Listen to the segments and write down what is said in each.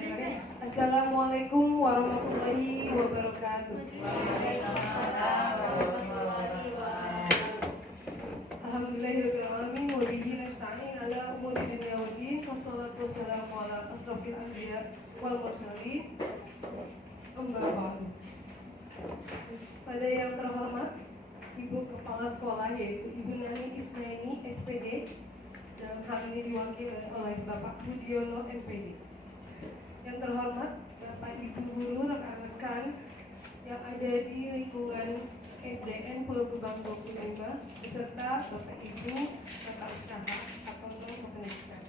Assalamualaikum warahmatullahi wabarakatuh. Alhamdulillahirabbil alamin wa bihi nasta'in ala umuri dunya waddin wassalatu wassalamu ala asrofil anbiya wal mursalin. Amma ba'du. Pada yang terhormat Ibu Kepala Sekolah yaitu Ibu Nani Ismaini SPD, dan hal ini diwakili oleh Bapak Budiono MPD. Yang terhormat Bapak Ibu Guru, rekan-rekan yang ada di lingkungan SDN Pulau Gebang 25 beserta Bapak Ibu Tata Usaha atau non-pendidikan.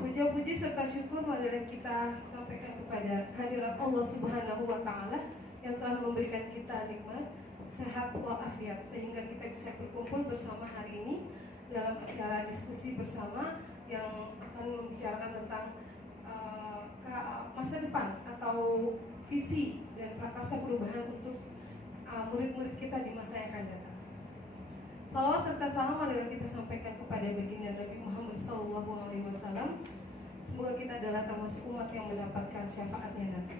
Puja-puji serta syukur marilah kita sampaikan kepada hadirat Allah Subhanahu wa Ta'ala yang telah memberikan kita nikmat sehat walafiat sehingga kita bisa berkumpul bersama hari ini dalam acara diskusi bersama yang akan membicarakan tentang masa depan atau visi dan prakarsa perubahan untuk murid-murid kita di masa yang akan datang. Salawat serta salam marilah kita sampaikan kepada baginda Nabi Muhammad SAW. Semoga kita adalah termasuk umat yang mendapatkan syafaatnya nanti.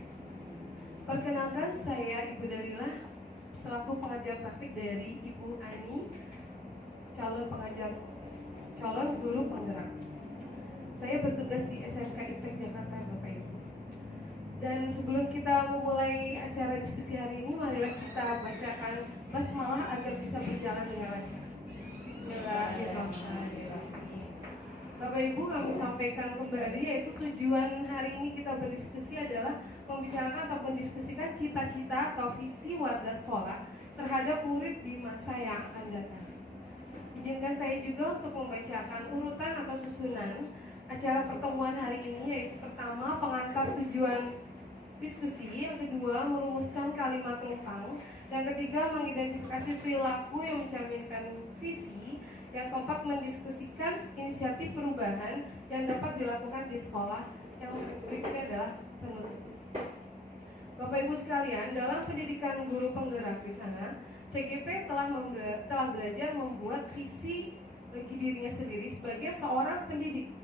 Perkenalkan, saya Ibu Dalilah selaku pengajar praktik dari Ibu Ani, calon guru penggerak. Saya bertugas di SMK IPTEK Jakarta, Bapak Ibu. Dan sebelum kita memulai acara diskusi hari ini, marilah kita bacakan basmalah agar bisa berjalan dengan lancar. Bismillahirrahmanirrahim. Bapak Ibu, kami sampaikan kembali yaitu tujuan hari ini kita berdiskusi adalah membicarakan atau mendiskusikan cita-cita atau visi warga sekolah terhadap murid di masa yang akan datang. Izinkan saya juga untuk membacakan urutan atau susunan acara pertemuan hari ini, yaitu pertama pengantar tujuan diskusi, yang kedua merumuskan kalimat tentang, yang ketiga mengidentifikasi perilaku yang mencerminkan visi, yang keempat mendiskusikan inisiatif perubahan yang dapat dilakukan di sekolah, yang berikutnya adalah penutup. Bapak Ibu sekalian, dalam pendidikan guru penggerak di sana, CGP telah belajar membuat visi bagi dirinya sendiri sebagai seorang pendidik.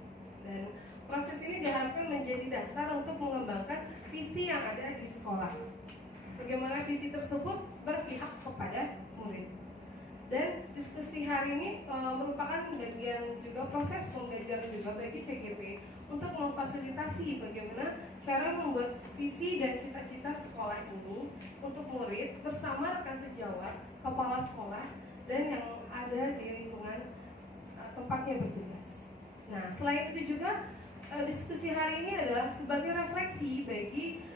Dan proses ini diharapkan menjadi dasar untuk mengembangkan visi yang ada di sekolah. Bagaimana visi tersebut berpihak kepada murid. Dan diskusi hari ini merupakan bagian juga proses pembelajaran juga bagi CGP untuk memfasilitasi bagaimana cara membuat visi dan cita-cita sekolah ini untuk murid bersama rekan sejawat, kepala sekolah, dan yang ada di lingkungan tempatnya bertugas. Nah, selain itu juga diskusi hari ini adalah sebagai refleksi bagi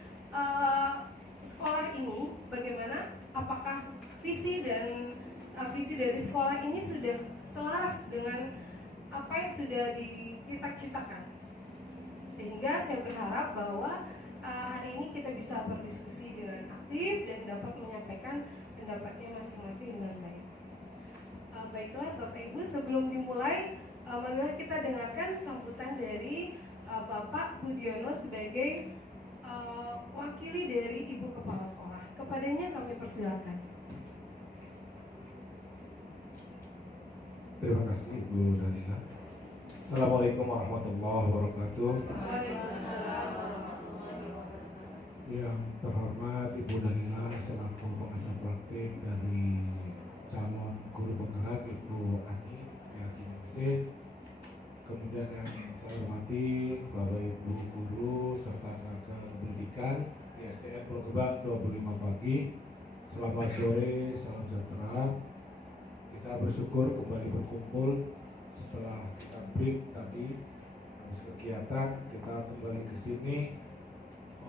sekolah ini, bagaimana apakah visi dari sekolah ini sudah selaras dengan apa yang sudah dicita-citakan. Sehingga saya berharap bahwa hari ini kita bisa berdiskusi dengan aktif dan dapat menyampaikan pendapatnya masing-masing dengan baik. Baiklah Bapak Ibu, sebelum dimulai, marilah kita dengarkan sambutan dari Bapak Budiono sebagai wakili dari Ibu Kepala Sekolah. Kepadanya kami persilakan. Terima kasih Ibu Dalila. Assalamualaikum warahmatullahi wabarakatuh. Waalaikumsalam warahmatullahi wabarakatuh. Yang terhormat Ibu Dalila selaku pengajar praktik dari calon guru penggerak Ibu Ani YAGINC. Kemudian yang saya hormati Bapak Ibu guru serta tenaga pendidikan di SDN Pulau Gebang 25 pagi. Selamat sore, salam sejahtera. Kita bersyukur kembali berkumpul setelah kita break tadi habis kegiatan. Kita kembali ke sini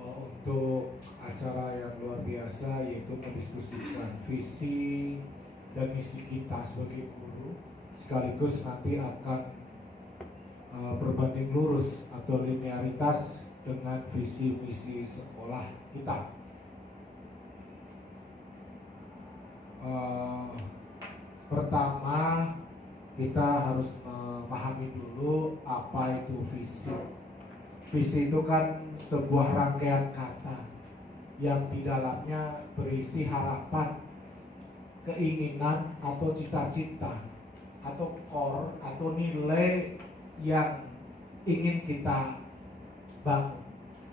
untuk acara yang luar biasa, yaitu mendiskusikan visi dan misi kita sebagai guru, sekaligus nanti akan berbanding lurus atau linearitas dengan visi misi sekolah kita. Pertama, kita harus memahami dulu apa itu visi. Visi itu kan sebuah rangkaian kata yang di dalamnya berisi harapan, keinginan atau cita-cita atau core atau nilai yang ingin kita bangun,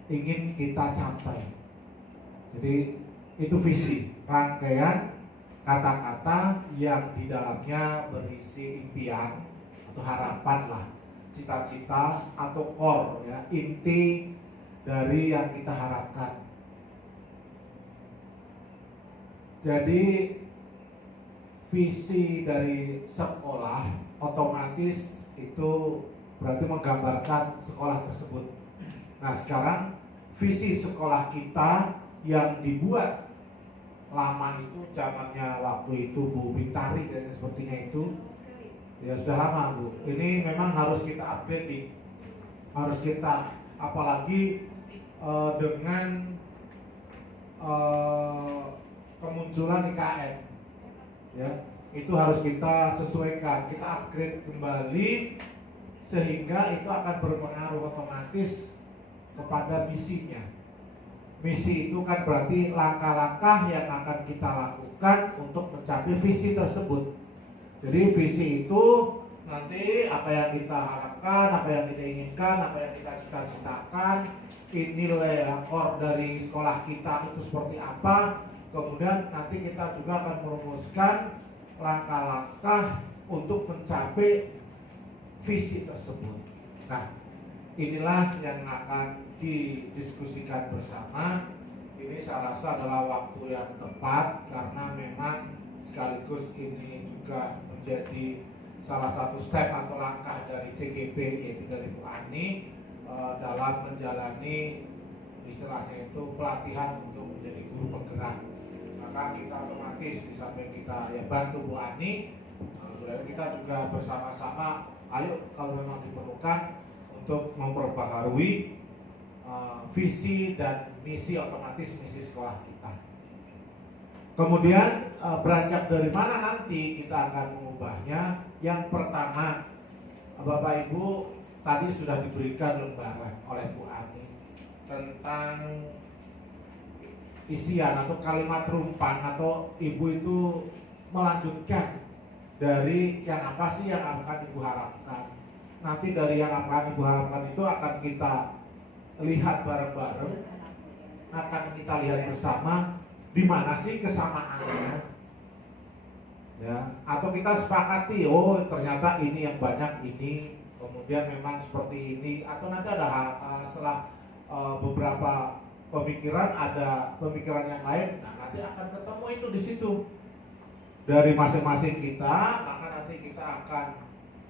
ingin kita capai. Jadi itu visi, rangkaian kata-kata yang di dalamnya berisi impian atau harapan lah, cita-cita atau core ya, inti dari yang kita harapkan. Jadi visi dari sekolah otomatis itu berarti menggambarkan sekolah tersebut. Nah sekarang visi sekolah kita yang dibuat lama itu, zamannya waktu itu Bu Bintari dan sepertinya itu, ya sudah lama Bu. Ini memang harus kita update, harus kita, apalagi dengan kemunculan IKN, ya itu harus kita sesuaikan, kita upgrade kembali sehingga itu akan berpengaruh otomatis kepada misinya. Misi itu kan berarti langkah-langkah yang akan kita lakukan untuk mencapai visi tersebut. Jadi visi itu nanti apa yang kita harapkan, apa yang kita inginkan, apa yang kita cita-citakan, ini nilai core dari sekolah kita itu seperti apa. Kemudian nanti kita juga akan merumuskan langkah-langkah untuk mencapai visi tersebut. Nah, inilah yang akan didiskusikan bersama. Ini saya rasa adalah waktu yang tepat karena memang sekaligus ini juga menjadi salah satu step atau langkah dari CGP, yaitu dari Bu Ani dalam menjalani istilahnya itu pelatihan untuk menjadi guru penggerak. Maka kita otomatis di samping kita ya bantu Bu Ani, kita juga bersama-sama ayo kalau memang diperlukan untuk memperbaharui visi dan misi, otomatis misi sekolah kita. Kemudian beranjak dari mana nanti kita akan mengubahnya. Yang pertama, Bapak Ibu tadi sudah diberikan lembaran oleh Bu Ani tentang isian atau kalimat rumpan, atau Ibu itu melanjutkan dari yang apa sih yang akan Ibu harapkan. Nanti dari yang akan Ibu harapkan itu akan kita lihat bareng-bareng, akan kita lihat bersama di mana sih kesamaannya, ya. Atau kita sepakati, oh ternyata ini yang banyak ini, kemudian memang seperti ini. Atau nanti ada setelah beberapa pemikiran ada pemikiran yang lain, nah nanti akan ketemu itu di situ dari masing-masing kita, maka nanti kita akan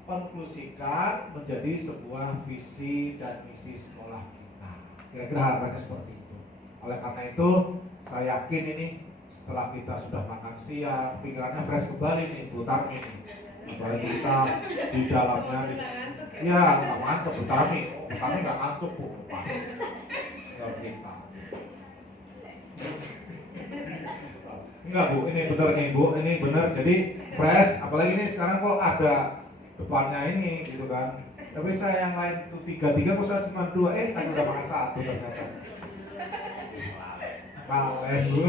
konklusikan menjadi sebuah visi dan misi sekolah kita. Kira-kira harapannya seperti itu. Oleh karena itu, saya yakin ini setelah kita sudah makan siang, pikirannya fresh kembali nih, Bu Tarmi. Apalagi kita di dalamnya, ya nggak ngantuk Bu Tarmi. Bu Tarmi nggak ngantuk Bu. Nggak kita. Enggak Bu, ini benar nih Bu, ini benar. Jadi fresh, apalagi ini sekarang kok ada depannya ini gitu kan. Tapi saya yang lain itu 3 kok saya cuma 2, kan udah makan 1 ternyata. Kalian Bu.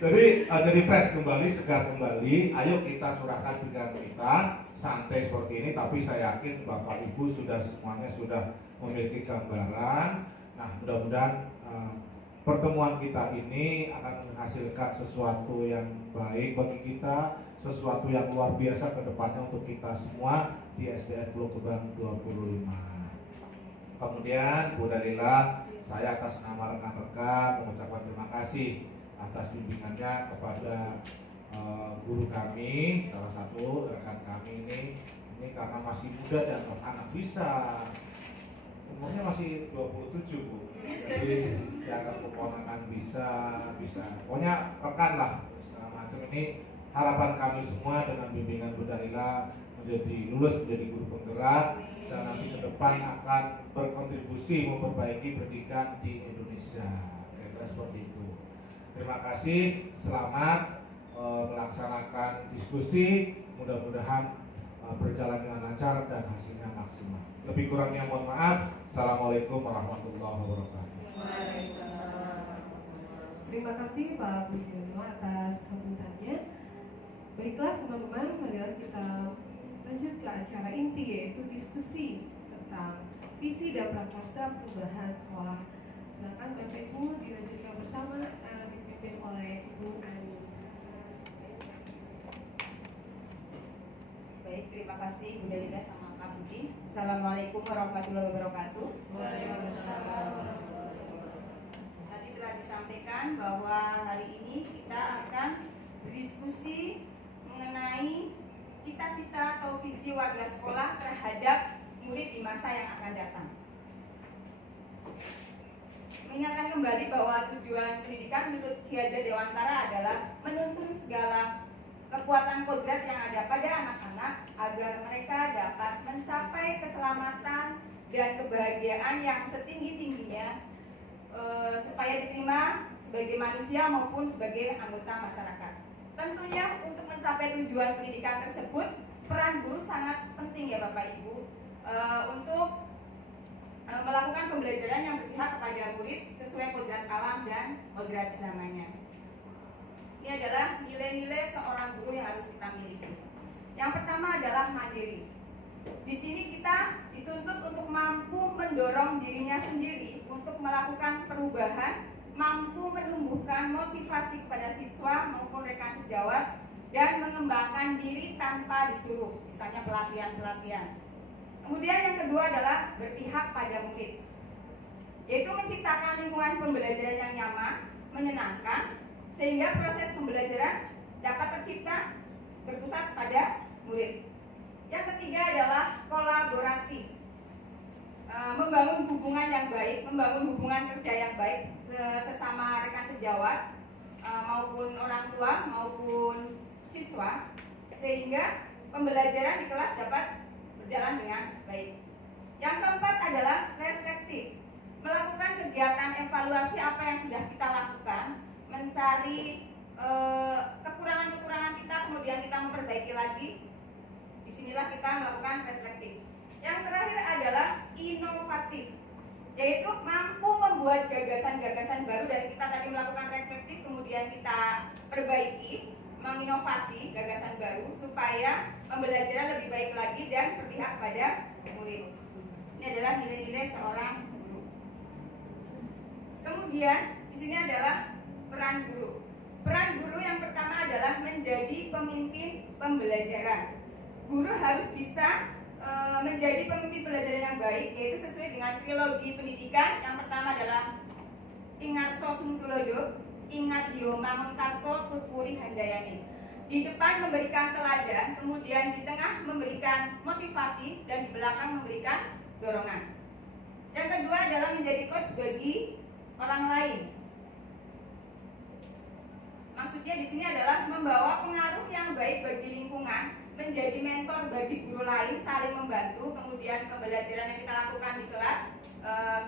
Jadi fresh kembali, segar kembali. Ayo kita curahkan pikiran kita, santai seperti ini. Tapi saya yakin Bapak Ibu sudah semuanya sudah memiliki gambaran. Nah mudah-mudahan pertemuan kita ini akan menghasilkan sesuatu yang baik bagi kita, sesuatu yang luar biasa ke depannya untuk kita semua di SDN Pulau Gebang 25. Kemudian Bu Dalila, saya atas nama rekan-rekan mengucapkan terima kasih atas bimbingannya kepada guru kami, salah satu rekan kami ini karena masih muda dan anak bisa, umurnya masih 27 Bu. Jadi jangan keponakan bisa, pokoknya rekan lah segala macam. Ini harapan kami semua dengan bimbingan Bu Dalila menjadi lulus menjadi guru penggerak dan nanti ke depan akan berkontribusi memperbaiki pendidikan di Indonesia. Kira-kira seperti itu. Terima kasih, selamat melaksanakan diskusi, mudah-mudahan berjalan dengan lancar dan hasilnya maksimal. Lebih kurangnya mohon maaf. Assalamualaikum warahmatullahi wabarakatuh. Terima kasih Pak Budiono atas sambutannya. Baiklah teman-teman, marilah kita lanjut ke acara inti, yaitu diskusi tentang visi dan prakarsa perubahan sekolah. Silakan Bapak Ibu dilanjutkan bersama dipimpin oleh Ibu Ani. Baik, terima kasih Bu Delida sama Kak Budi. Assalamualaikum warahmatullahi wabarakatuh. Waalaikumsalam warahmatullahi wabarakatuh. Tadi telah disampaikan bahwa hari ini kita akan berdiskusi mengenai cita-cita atau visi warga sekolah terhadap murid di masa yang akan datang. Mengingatkan kembali bahwa tujuan pendidikan menurut Ki Hajar Dewantara adalah menuntun segala kekuatan kodrat yang ada pada anak-anak agar mereka dapat mencapai keselamatan dan kebahagiaan yang setinggi-tingginya supaya diterima sebagai manusia maupun sebagai anggota masyarakat. Tentunya untuk mencapai tujuan pendidikan tersebut, peran guru sangat penting ya Bapak Ibu untuk melakukan pembelajaran yang berpihak kepada murid sesuai kodrat alam dan kodrat zamannya. Ini adalah nilai-nilai seorang guru yang harus kita miliki. Yang pertama adalah mandiri. Di sini kita dituntut untuk mampu mendorong dirinya sendiri untuk melakukan perubahan, mampu menumbuhkan motivasi kepada siswa maupun rekan sejawat, dan mengembangkan diri tanpa disuruh, misalnya pelatihan-pelatihan. Kemudian yang kedua adalah berpihak pada murid, yaitu menciptakan lingkungan pembelajaran yang nyaman, menyenangkan, sehingga proses pembelajaran dapat tercipta berpusat pada murid. Yang ketiga adalah kolaborasi, membangun hubungan yang baik, membangun hubungan kerja yang baik sesama rekan sejawat maupun orang tua maupun siswa, sehingga pembelajaran di kelas dapat berjalan dengan baik. Yang keempat adalah reflektif, melakukan kegiatan evaluasi apa yang sudah kita lakukan, mencari kekurangan-kekurangan kita, kemudian kita memperbaiki lagi. Disinilah kita melakukan reflektif. Yang terakhir adalah inovatif, yaitu mampu membuat gagasan-gagasan baru dari kita tadi melakukan reflektif, kemudian kita perbaiki, menginovasi gagasan baru supaya pembelajaran lebih baik lagi dan berpihak pada murid. Ini adalah nilai-nilai seorang guru. Kemudian di sini adalah peran guru. Peran guru yang pertama adalah menjadi pemimpin pembelajaran. Guru harus bisa menjadi pemimpin pembelajaran yang baik, yaitu sesuai dengan trilogi pendidikan. Yang pertama adalah ingat sosum tulodo, ingat yo mangun karso tutpuri handayani. Di depan memberikan teladan, kemudian di tengah memberikan motivasi, dan di belakang memberikan dorongan. Yang kedua adalah menjadi coach bagi orang lain. Maksudnya di sini adalah membawa pengaruh yang baik bagi lingkungan, menjadi mentor bagi guru lain, saling membantu. Kemudian pembelajaran yang kita lakukan di kelas,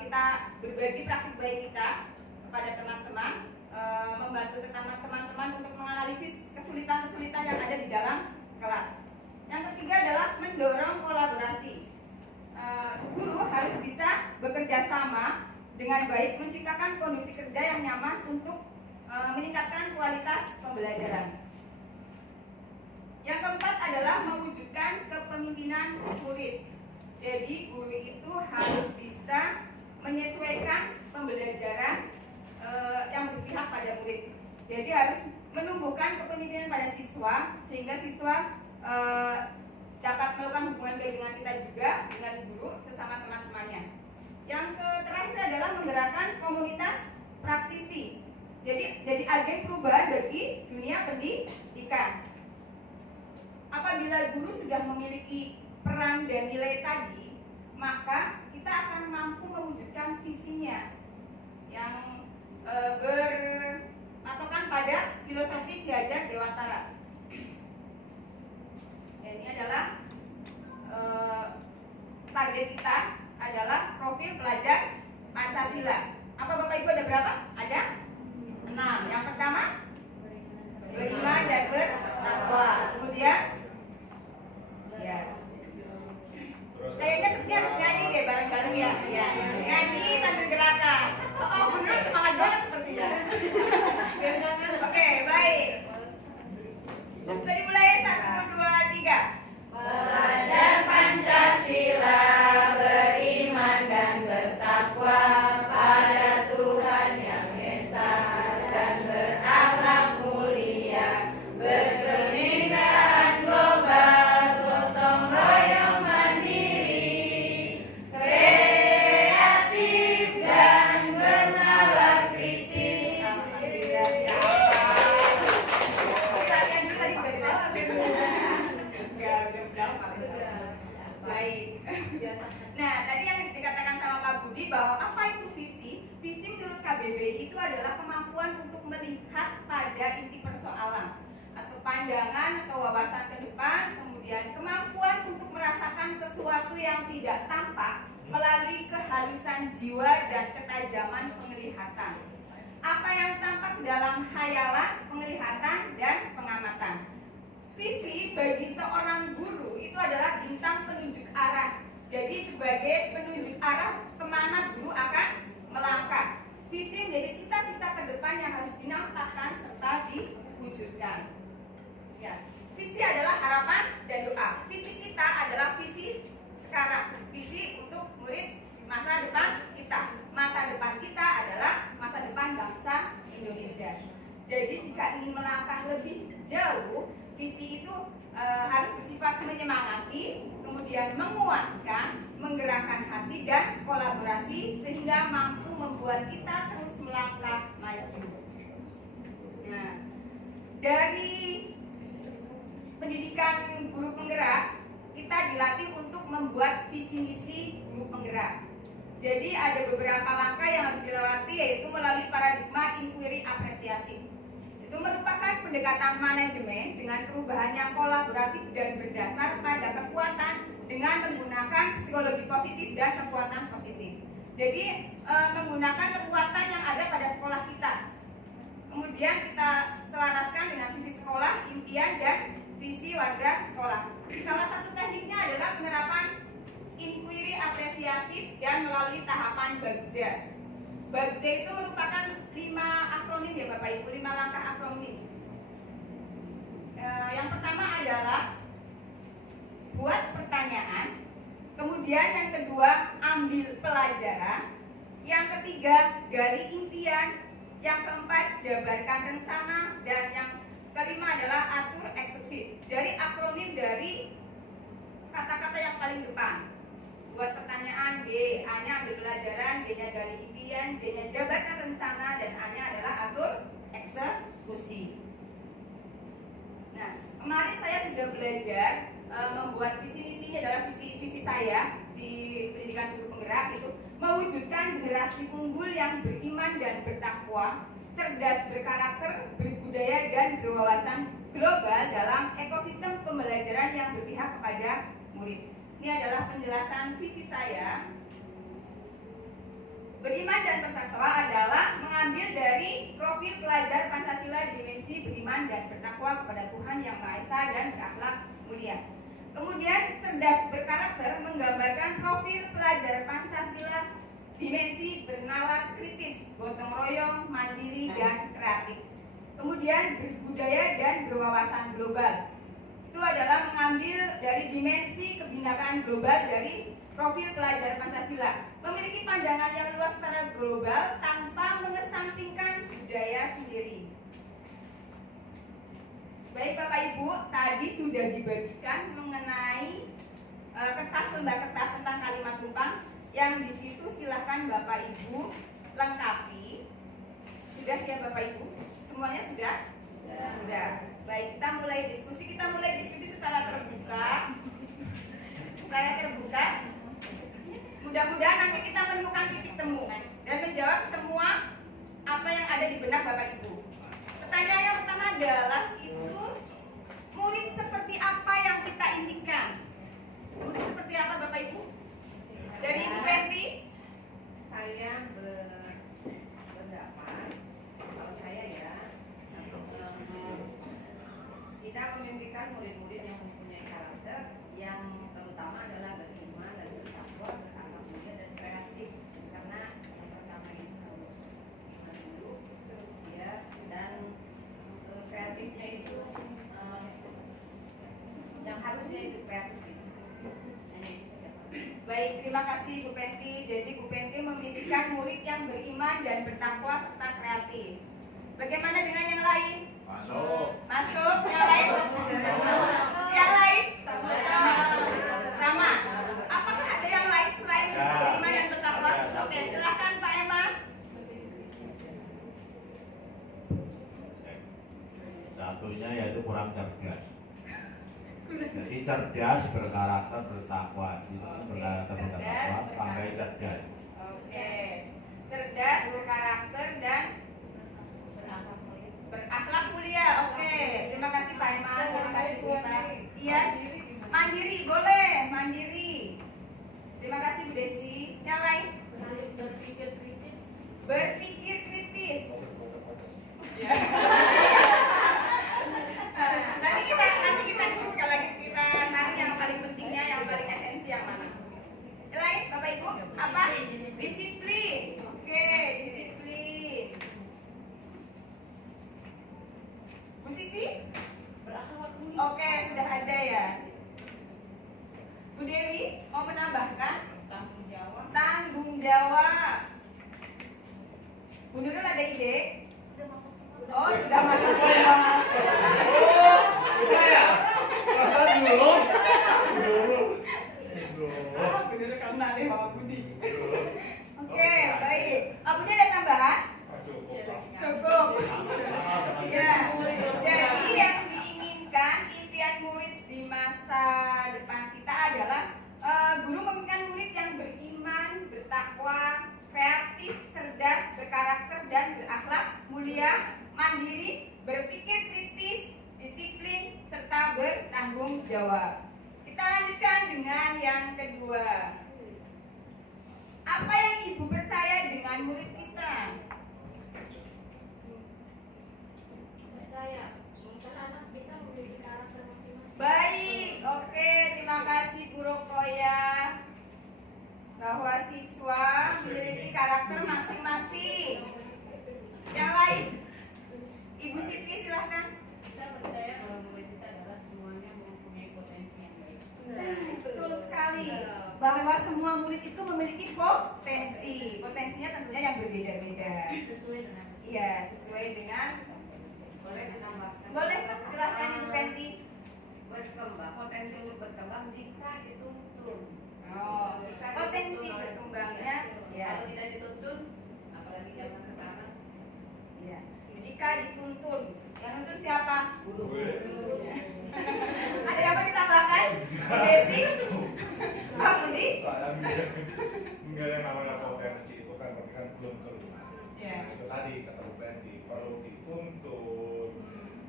kita berbagi praktik baik kita kepada teman-teman, membantu teman-teman untuk menganalisis kesulitan-kesulitan yang ada di dalam kelas. Yang ketiga adalah mendorong kolaborasi. Guru harus bisa bekerja sama dengan baik, menciptakan kondisi kerja yang nyaman untuk meningkatkan kualitas pembelajaran. Yang keempat adalah mewujudkan kepemimpinan murid. Jadi guru itu harus bisa menyesuaikan pembelajaran yang berpihak pada murid. Jadi harus menumbuhkan kepemimpinan pada siswa, sehingga siswa dapat melakukan hubungan baik dengan kita juga, dengan guru, sesama teman-temannya. Yang terakhir adalah menggerakkan komunitas praktisi. Jadi agen perubahan bagi dunia pendidikan. Apabila guru sudah memiliki peran dan nilai tadi, maka kita akan mampu mewujudkan visinya yang berpatokan pada filosofi Ki Hajar Dewantara. Ini adalah target kita adalah profil pelajar Pancasila. Apa Bapak Ibu ada berapa? Ada 6. Yang pertama beriman dan bertakwa. Kemudian ya, kayaknya seperti harus nyanyi deh bareng-bareng ya. Ya, nyanyi sambil gerakan. Oh bener, semangat banget sepertinya. Oke, baik. Bisa dimulai 1, 2, 3. Pelajar Pancasila beriman bahwa apa itu visi? Visi menurut KBBI itu adalah kemampuan untuk melihat pada inti persoalan atau pandangan atau wawasan ke depan, kemudian kemampuan untuk merasakan sesuatu yang tidak tampak melalui kehalusan jiwa dan ketajaman penglihatan. Apa yang tampak dalam hayalan, penglihatan, dan pengamatan. Visi bagi seorang guru itu adalah bintang penunjuk arah. Jadi sebagai penunjuk arah kemana guru akan melangkah. Visi menjadi cita-cita ke depan yang harus dinampakkan serta diwujudkan. Ya. Visi adalah harapan dan doa. Visi kita adalah visi sekarang. Visi untuk murid masa depan kita. Masa depan kita adalah masa depan bangsa Indonesia. Jadi jika ingin melangkah lebih jauh, visi itu harus bersifat menyemangati, kemudian menguatkan, menggerakkan hati dan kolaborasi sehingga mampu membuat kita terus melangkah maju. Nah, dari pendidikan guru penggerak, kita dilatih untuk membuat visi misi guru penggerak. Jadi ada beberapa langkah yang harus dilewati, yaitu melalui paradigma inquiry apresiasi. Itu merupakan pendekatan manajemen dengan perubahan yang kolaboratif dan berdasar pada kekuatan dengan menggunakan psikologi positif dan kekuatan positif. Jadi menggunakan kekuatan yang ada pada sekolah kita. Kemudian kita selaraskan dengan visi sekolah, impian, dan visi warga sekolah. Salah satu tekniknya adalah penerapan inquiry apresiatif dan melalui tahapan Bagja. Bagja itu merupakan 5 akronim ya Bapak Ibu, 5 langkah akronim. Yang pertama adalah buat pertanyaan, kemudian yang kedua ambil pelajaran, yang ketiga gali impian, yang keempat jabarkan rencana, dan yang kelima adalah atur eksekusi. Jadi akronim dari kata-kata yang paling depan. Buat pertanyaan, B, A-nya ambil pelajaran, D-nya gali impian, J-nya jabarkan rencana, dan A-nya adalah atur eksekusi. Nah, kemarin saya sudah belajar membuat visi misinya adalah visi saya di pendidikan guru penggerak, itu mewujudkan generasi unggul yang beriman dan bertakwa, cerdas berkarakter, berbudaya, dan berwawasan global dalam ekosistem pembelajaran yang berpihak kepada murid. Ini adalah penjelasan visi saya. Beriman dan bertakwa adalah mengambil dari profil pelajar Pancasila dimensi beriman dan bertakwa kepada Tuhan Yang Maha Esa dan berakhlak mulia. Kemudian cerdas berkarakter menggambarkan profil pelajar Pancasila dimensi bernalar kritis, gotong royong, mandiri, dan kreatif. Kemudian berbudaya dan berwawasan global. Itu adalah mengambil dari dimensi kebinakaan global dari profil pelajar Pancasila. Memiliki pandangan yang luas secara global tanpa mengesampingkan budaya sendiri. Baik Bapak Ibu, tadi sudah dibagikan mengenai kertas lembar kertas tentang kalimat tumpang. Yang di situ silahkan Bapak Ibu lengkapi. Sudah ya Bapak Ibu? Semuanya sudah? Sudah. Baik, kita mulai diskusi secara terbuka. Mudah-mudahan nanti kita menemukan titik temu dan menjawab semua apa yang ada di benak Bapak Ibu. Pertanyaan yang pertama adalah itu murid seperti apa yang kita inginkan? Murid seperti apa Bapak Ibu? Dari Ibu Penti? Saya berpendapat, kalau saya ya, kita memimpikan murid-murid yang mempunyai karakter yang terutama adalah beriman dan bertakwa, berakhlak mulia dan kreatif. Karena yang pertama itu harus iman dulu, ya, dan kreatifnya itu yang harusnya itu kreatif. Baik, terima kasih Bu Penti. Jadi Bu Penti memimpikan murid yang beriman dan bertakwa serta kreatif. Bagaimana dengan yang lain? Masuk. Masuk. Yang lain? Yang lain? Sama. Apakah ada yang lain selain beriman dan bertakwa? Oke, silakan Pak Emma. Satunya yaitu kurang cerdas. Jadi cerdas, berkarakter, bertakwa. Berkarakter, bertakwa, tambah cerdas. Oke. menjawab. Bu Nurul ada ide? Oh, sudah masuk semua. Masa dulu? Bu Nurul kena deh Bapak Budi. Oke, baik. Budi ada tambahan? Cukup. Ya. Jadi yang diinginkan impian murid di masa depan kita adalah guru menginginkan murid yang beriman, bertakwa, kreatif, cerdas, berkarakter dan berakhlak mulia, mandiri, berpikir kritis, disiplin, serta bertanggung jawab. Kita lanjutkan dengan yang kedua. Apa yang Ibu percaya dengan murid kita? Percaya, mungkin anak kita memiliki karakter masing-masing. Baik, oke, terima kasih Bu Rokoya. Bahwa siswa memiliki karakter masing-masing. Yang lain, Ibu Siti silahkan. Kita percaya bahwa murid kita adalah semuanya mempunyai potensi yang baik. Betul sekali. Bahwa semua murid itu memiliki potensi. Potensinya tentunya yang berbeda-beda. Sesuai dengan usia. Iya, sesuai dengan. Boleh ditambahkan? Boleh, silahkan Ibu Penti. Berkembang, potensi untuk berkembang jika dituntun. Oh, Jika potensi dituntun. berkembangnya, ya. Kalau tidak dituntun, apalagi zaman sekarang, Ya. Jika dituntun, yang nuntun siapa? guru. Ya. Ada yang mau ditambahkan? Bu Desi? Pak Budi? Saya enggak ada namanya potensi itu kan berarti kan belum keluar. Ya. Nah, itu tadi kata Bu Penti perlu dituntun,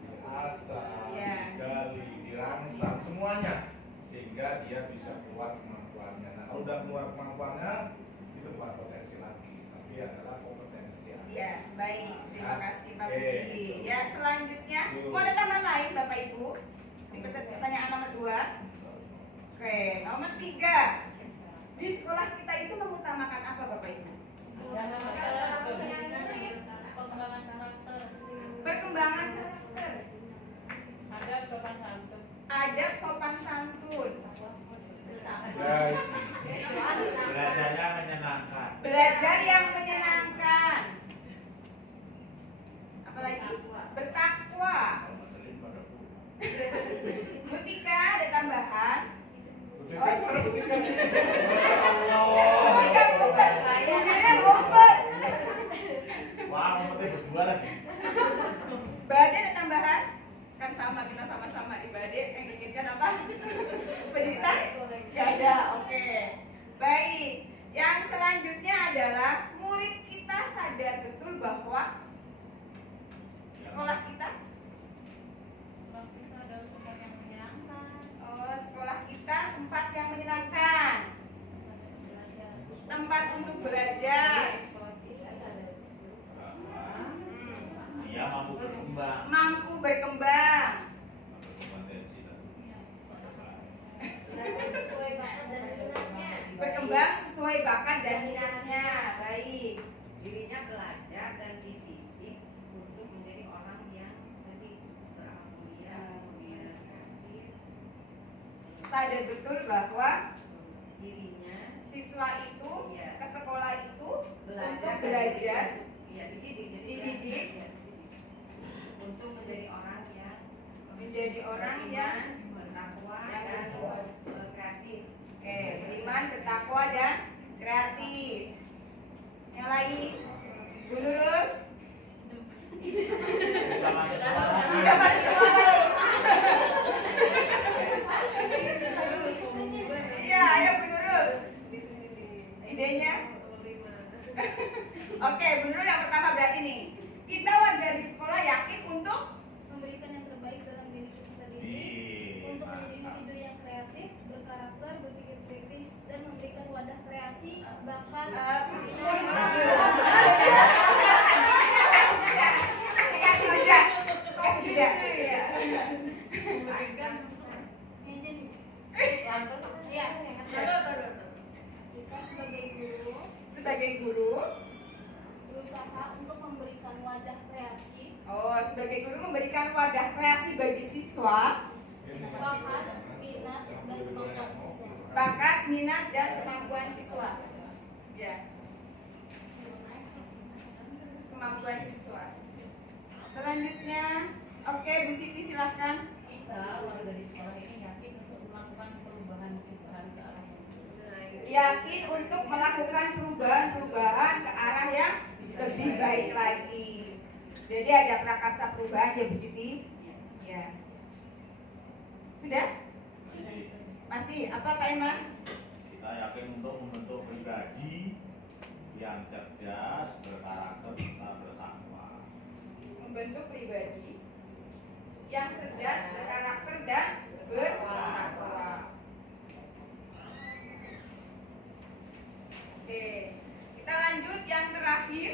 diasah, Ya. digali, dirangsang semuanya sehingga dia bisa keluar kemampuannya. Nah kalau udah keluar kemampuannya itu bukan potensi lagi, tapi adalah kompetensi. Ya, baik. Terima kasih Pak Oke. Budi. Ya, selanjutnya mau ada tambahan lain Bapak Ibu? Di pertanyaan nomor 2. Oke, nomor 3. Di sekolah kita itu mengutamakan apa Bapak Ibu? Perkembangan karakter. Perkembangan karakter, Ada sopan santun. adab sopan santun, Baik. Belajarnya menyenangkan. belajar yang menyenangkan. Apalagi? Bertakwa. Kalau ngeselin pada Bu. Bu Tika ada tambahan? Butika, mana Butika sih? Masya Oh, Allah. kan bukan. Bujurnya ngumpet. Wah, ngumpetnya berdua lagi. Bade ada tambahan? Kan sama, kita sama-sama di Bade. Yang diinginkan apa? Pendidikan? Gak ada, oke. Baik. Yang selanjutnya adalah murid kita sadar betul bahwa sekolah kita, Sekolah kita adalah tempat yang menyenangkan. sekolah kita tempat yang menyenangkan, Belajar. tempat untuk belajar. Sekolah kita sadar. Dia mampu berkembang. Mampu berkembang. Kompetensi tentunya. Sesuai bakat dan minatnya. Berkembang sesuai bakat dan minatnya. Baik. Dirinya belajar dan dididik untuk menjadi orang yang tadi berakal mulia, kemudian kreatif. Sadar betul bahwa Dirinya siswa itu Iya. ke sekolah itu belajar untuk dan belajar, iya dididik, jadi Dididik. iya, untuk menjadi orang yang menjadi orang yang bertakwa yang dan bertakwa. kreatif. beriman, bertakwa dan kreatif. Yang lain, Bu Nurul. Kita masuk sekolah lagi. Udah masuk sekolah. Iya, ayo Bu Nurul. Idenya? Oke, Bu Nurul yang pertama berarti nih. Kita warga di sekolah yakin untuk Memberikan yang terbaik dalam diri kita sendiri Iya. untuk menjadi individu yang kreatif, berkarakter, berpikir kritis, dan memberikan wadah kreasi, bakat, kasih jeda. Kasih jeda. Ya, kita sebagai guru berusaha untuk memberikan wadah kreasi, Oh, sebagai guru memberikan wadah kreasi bagi siswa, bakat, minat, dan kemampuan siswa. bakat, minat, dan kemampuan siswa. Ya. kemampuan siswa. Selanjutnya, oke Bu Siti silahkan. Kita warga di sekolah ini yakin untuk melakukan perubahan ke arah Yakin untuk melakukan perubahan ke arah yang lebih baik lagi. Jadi ada prakarsa perubahan ya Bu Siti? Ya. Sudah? Masih? Apa Pak Iman? Kita yakin untuk membentuk pribadi yang cerdas, berkarakter, serta bertakwa. Membentuk pribadi yang cerdas, berkarakter dan bertakwa. Oke, kita lanjut yang terakhir.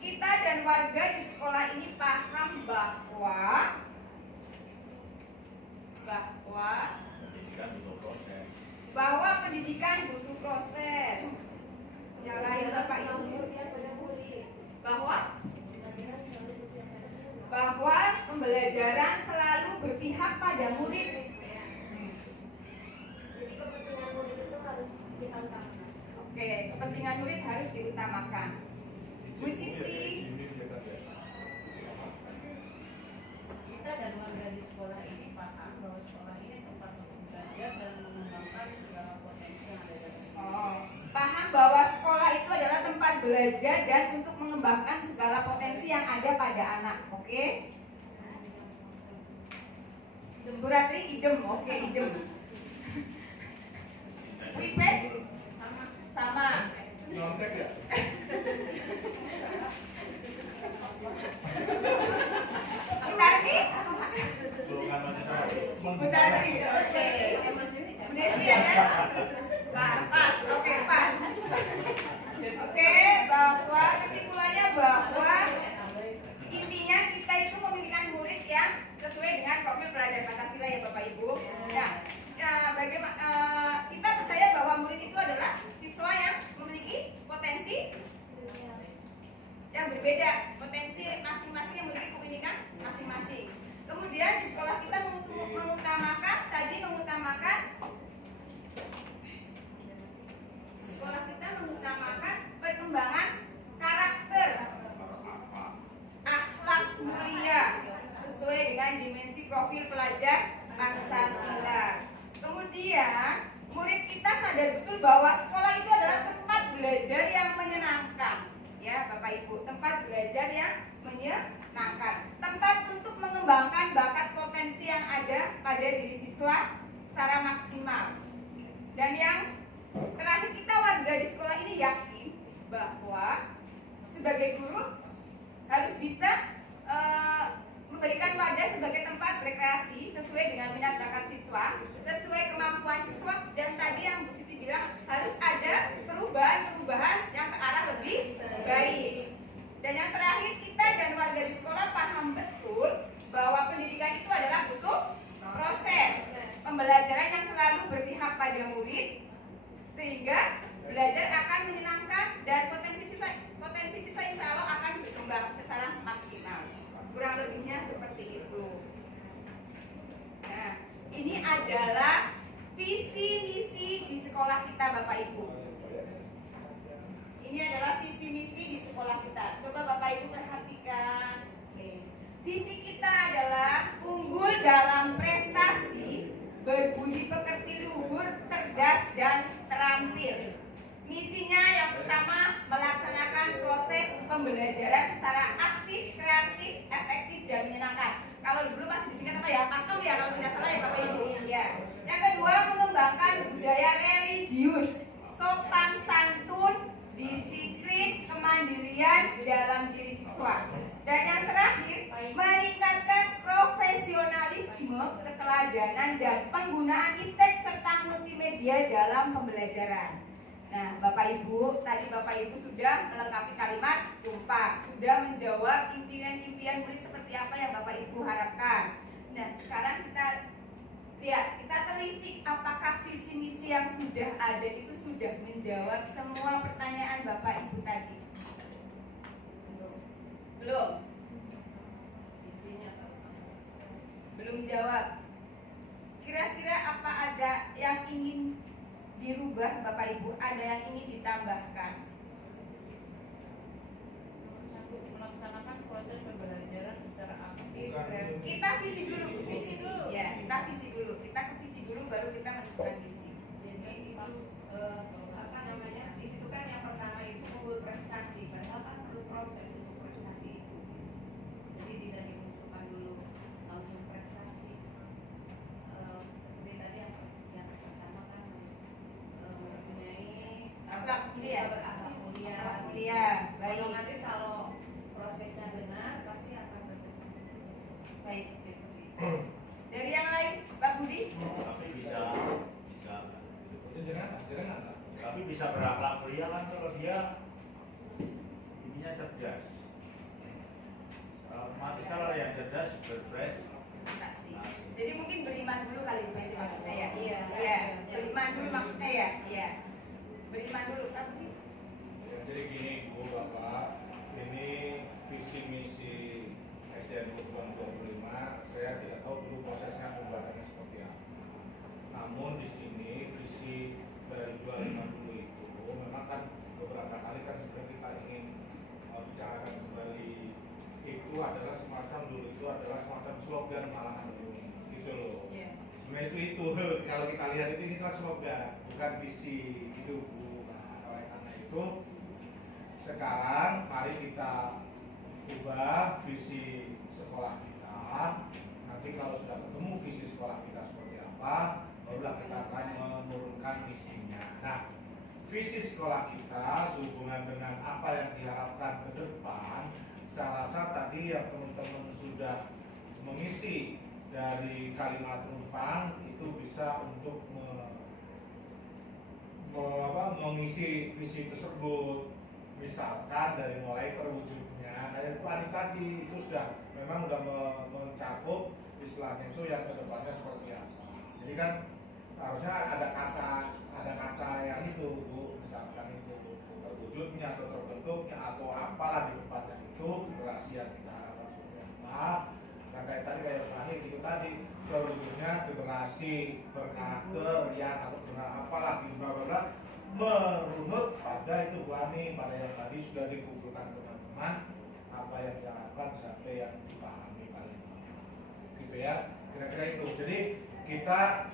Kita dan warga di sekolah ini paham bahwa Pendidikan butuh proses. pendidikan butuh proses. Yang lain Bapak Ibu, bahwa pembelajaran selalu berpihak pada murid. Jadi kepentingan murid itu harus diutamakan. Oke, kepentingan murid harus diutamakan. Bu Siti, kita dan warga di sekolah ini paham bahwa sekolah ini tempat untuk belajar dan mengembangkan segala potensi yang ada dalam diri. paham bahwa sekolah itu adalah tempat belajar dan untuk mengembangkan segala potensi yang ada pada anak. Oke? Bu Ratri, idem. Oke, idem. Wipet? Sama. Nyontek ya? Utari? Slogan mahasiswa. Utari, oke. Bu Desi ada? Pas, oke, pas. Oke, bahwa kesimpulannya bahwa intinya kita itu memimpikan murid yang sesuai dengan profil pelajar Pancasila ya Bapak Ibu. Bagaimana kita percaya bahwa murid itu adalah siswa yang memiliki potensi yang berbeda, potensi masing-masing yang memiliki keunikan masing-masing. Kemudian di sekolah kita mengutamakan perkembangan karakter, akhlak mulia sesuai dengan dimensi profil pelajar Pancasila. Kemudian murid kita sadar betul bahwa sekolah itu adalah tempat belajar yang menyenangkan, ya Bapak Ibu, tempat belajar yang menyenangkan, tempat untuk mengembangkan bakat potensi yang ada pada diri siswa secara maksimal. Dan yang terakhir, kita warga di sekolah ini yakin bahwa sebagai guru harus bisa memberikan wadah sebagai tempat rekreasi sesuai dengan minat bakat siswa, sesuai kemampuan siswa, dan tadi yang Bu Siti bilang harus ada perubahan yang ke arah lebih baik. Dan yang terakhir, kita dan warga di sekolah paham betul bahwa pendidikan itu adalah butuh proses pembelajaran yang selalu berpihak pada murid, sehingga belajar akan menyenangkan dan potensi siswa insya Allah akan berkembang secara maksimal. Kurang lebihnya seperti itu. Nah, ini adalah visi misi di sekolah kita Bapak Ibu. Ini adalah visi misi di sekolah kita. Coba Bapak Ibu perhatikan. Oke. Visi kita adalah unggul dalam prestasi, berbudi pekerti luhur, cerdas dan terampil. Misinya yang pertama, melaksanakan proses pembelajaran secara aktif, kreatif, efektif dan menyenangkan. Kalau dulu masih disingkat apa ya? Pakem ya kalau tidak salah ya Bapak Ibu. Ya. Yang kedua, mengembangkan budaya religius, sopan santun, disiplin, kemandirian dalam diri siswa. Dan yang terakhir, meningkatkan profesionalisme, keteladanan dan penggunaan iptek serta multimedia dalam pembelajaran. Nah, Bapak Ibu, tadi Bapak Ibu sudah melengkapi kalimat tumpak, sudah menjawab impian-impian murid seperti apa yang Bapak Ibu harapkan. Nah, sekarang kita lihat, kita telisik apakah visi misi yang sudah ada itu sudah menjawab semua pertanyaan Bapak Ibu tadi. Belum? Belum jawab. Kira-kira apa ada yang ingin dirubah Bapak Ibu? Ada yang ingin ditambahkan? Melaksanakan Baik. Otomatis kalau prosesnya benar pasti akan berprestasi. Baik. Dari yang lain, Pak Budi? Tapi bisa Jangan. tapi bisa berakhlak mulia kan kalau dia ininya cerdas. Otomatis kalau yang cerdas berprestasi. Jadi mungkin beriman dulu kali itu maksudnya ya. Iya. Iya, beriman dulu maksudnya ya. Iya. Beriman dulu, Pak Budi. Ya, jadi gini Bu Bapak, ini visi misi SDN 2025, saya tidak tahu dulu prosesnya pembuatannya seperti apa. Namun di sini visi dari 250 itu memang kan beberapa kali kan sebenarnya kita ingin bicarakan kembali, itu adalah semacam dulu itu adalah semacam slogan malahan gitu loh. Iya. Sebenarnya itu kalau kita lihat itu ini kan slogan, bukan visi itu Bu. Nah, oleh karena itu sekarang mari kita ubah visi sekolah kita. Nanti kalau sudah ketemu visi sekolah kita seperti apa, barulah kita akan menurunkan misinya. Nah, visi sekolah kita sehubungan dengan apa yang diharapkan ke depan, saya rasa tadi yang teman-teman sudah mengisi dari kalimat rumpang itu bisa untuk mengisi visi tersebut. Misalkan dari mulai terwujudnya, kayak itu Ani tadi itu sudah memang sudah mencakup istilahnya itu yang kedepannya seperti apa. Jadi kan harusnya ada kata yang itu Bu, misalkan itu terwujudnya atau terbentuknya atau apalah di depannya itu generasi yang kita harapkan seperti apa. Nah kayak tadi kayak terakhir itu tadi terwujudnya generasi berkarakter yang atau apalah di bla merunut pada itu Bu Ani, pada yang tadi sudah dikumpulkan teman-teman apa yang diharapkan sampai yang dipahami paling gitu ya, kira-kira itu. Jadi kita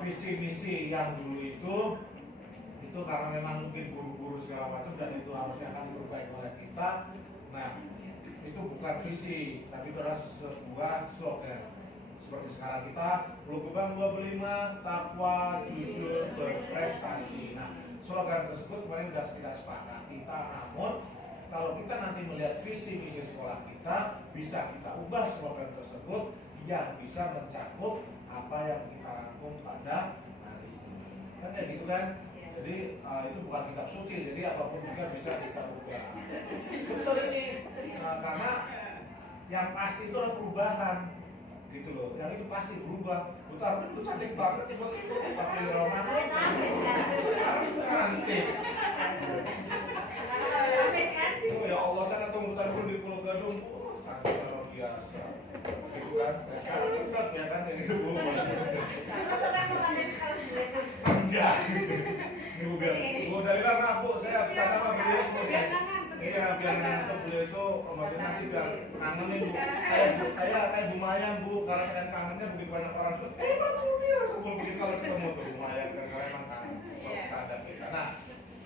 visi misi yang dulu itu karena memang mungkin buru-buru segala macam dan itu harusnya akan diperbaiki oleh kita. Nah itu bukan visi tapi itu adalah sebuah slogan. Seperti sekarang kita Lugebang 25 takwa jujur berprestasi. Nah slogan tersebut kemarin sudah kita sepakati. Namun kalau kita nanti melihat visi misi sekolah kita, bisa kita ubah slogan tersebut yang bisa mencakup apa yang kita rangkum pada hari ini. Kan kayak gitu kan? Jadi itu bukan kitab suci, jadi apapun juga bisa kita ubah. Betul ini, karena yang pasti itu adalah perubahan, gitu loh. Yang itu pasti berubah. Betul, itu cantik banget, tiba-tiba pakai roman. Cantik. Oh ya Allah, saya ketemu dulu di Pulau Gadung. Oh, sangat luar biasa. Gitu kan? Sekarang cepat ya kan yang itu Bu. Enggak. Bu dari mana Bu? Saya sama beliau. Biar nggak ngantuk ya. Iya, biar ngantuk beliau itu maksudnya nanti biar kangenin Bu. Kayak lumayan Bu, karena saya kangennya begitu banyak orang tuh. Baru dia sebelum begitu kalau ketemu tuh lumayan karena emang kangen. Ada kita. Nah,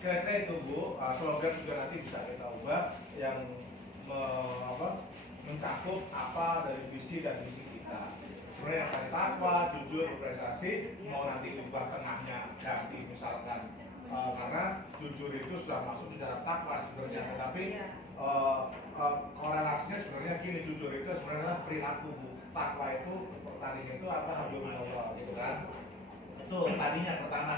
kira-kira itu Bu, slogan juga nanti bisa kita ubah yang mencakup apa dari visi dan misi kita. Sebenarnya yang tadi takwa, jujur, berprestasi, mau nanti ubah tengahnya ganti misalkan karena jujur itu sudah masuk di dalam takwa sebenarnya, tetapi korelasinya sebenarnya gini, jujur itu sebenarnya perilaku Bu. Takwa itu tadinya itu apa? Hablumillah gitu kan. Itu tadinya pertama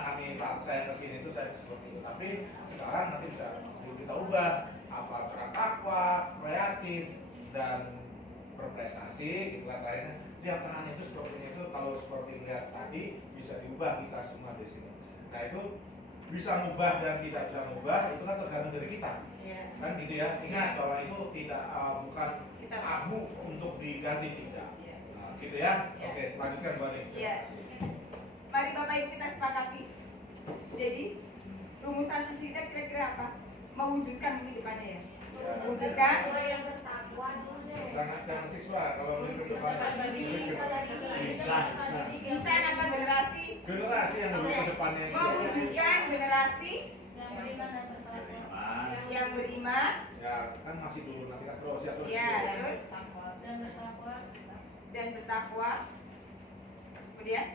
saya kesini itu saya seperti itu, tapi sekarang nanti bisa kita ubah apa cara takwa, kreatif dan berprestasi gitu kan lainnya. Yang tengahnya itu sepertinya itu kalau seperti lihat tadi bisa diubah kita semua di sini. Nah itu bisa mengubah dan tidak bisa mengubah itu kan tergantung dari kita. Kan gitu ya. Ingat bahwa itu tidak bukan abu untuk diganti tidak. Nah, gitu ya. Oke, lanjutkan Bu Ani. Iya. Mari Bapak Ibu kita sepakati. Jadi rumusan visi kita kira-kira apa? Mewujudkan mungkin depannya ya. Mewujudkan yang bertakwa dulu deh. Jangan siswa kalau lebih ke depan. bisa apa generasi Generasi yang lebih ke depannya itu. mewujudkan generasi yang beriman, Ya kan masih dulu nanti kan terus ya terus. ya terus dan bertakwa. Kemudian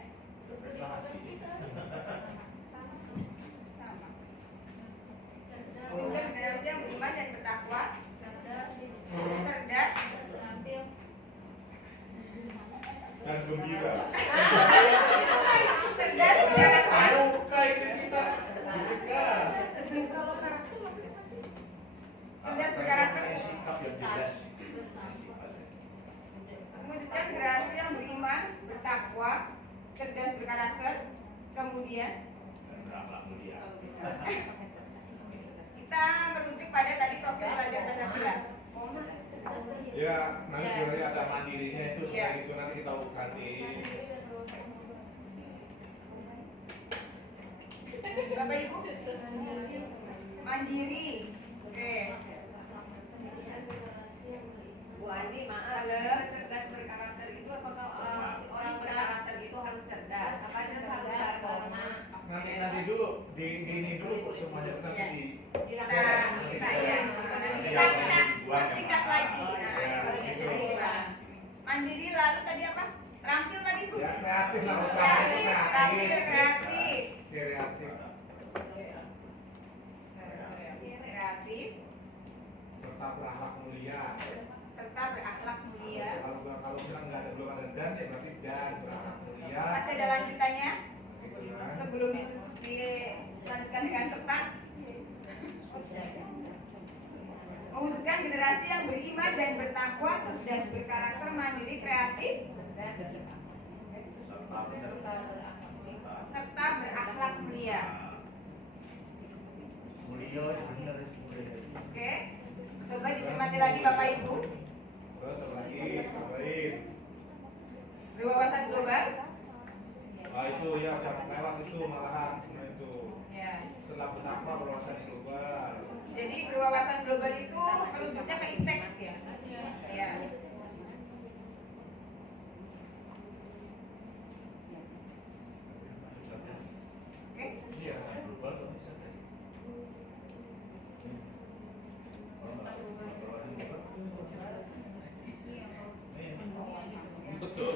Berprestasi. mewujudkan generasi yang beriman dan dan gembira. Cerdas berkarakter. Bukan itu kita. Bukan. Kalau karakter maksudnya apa sih? Cerdas berkarakter. Sikap yang cerdas. Mewujudkan generasi yang beriman, bertakwa, cerdas berkarakter. Kemudian Dan berakhlak mulia. kita merujuk pada tadi profil pelajar Pancasila. Ya, nanti Ya. sebenarnya ada mandirinya itu, Ya. setelah itu nanti kita ganti. Bapak Ibu, mandiri. Oke. Bu Andi, maaf, Halo. cerdas berkarakter itu apakah orang berkarakter itu harus cerdas? Apa ada harus karena Nanti dulu, di ini dulu semuanya nanti di. Kita ya. Kita singkat lagi. Nah, baru disebutkan. Mandiri lalu tadi apa? Terampil tadi Bu. Ya, kreatif lah, Ya, terampil kreatif. Kreatif. Kreatif Serta berakhlak mulia. serta berakhlak mulia. Kalau bilang nggak ada belum ada dan ya berarti dan berakhlak mulia. Masih ada lanjutannya Gitu kan. sebelum dilanjutkan dengan serta. Mewujudkan generasi yang beriman dan bertakwa, cerdas berkarakter, mandiri, kreatif, serta berakhlak mulia. Mulia itu benar mulia. Oke, coba dicermati lagi Bapak Ibu. Terus apa lagi? Tambahin. Berwawasan global. Ah itu ya jangan lewat itu malahan semua itu. Ya. Setelah bertakwa berwawasan global. Jadi berwawasan global itu merujuknya ke ITEK ya. Ya. Oke. Iya, saya global kok bisa tadi. Betul.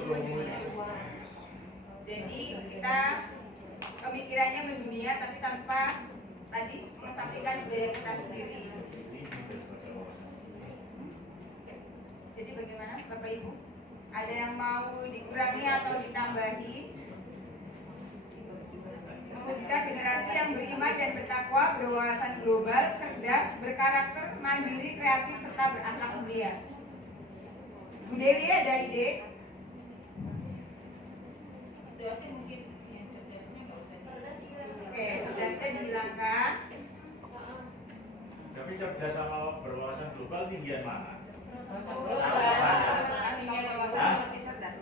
Jadi kita pemikirannya mendunia tapi tanpa tadi mengesampingkan budaya kita sendiri. Jadi bagaimana Bapak Ibu? Ada yang mau dikurangi atau ditambahi? Mewujudkan generasi yang beriman dan bertakwa, berwawasan global, cerdas, berkarakter, mandiri, kreatif, serta berakhlak mulia. Bu Dewi ada ide? Berarti mungkin yang cerdasnya nggak usah Oke, cerdasnya dihilangkan. Tapi cerdas sama berwawasan global tinggian mana? kalau masih cerdas?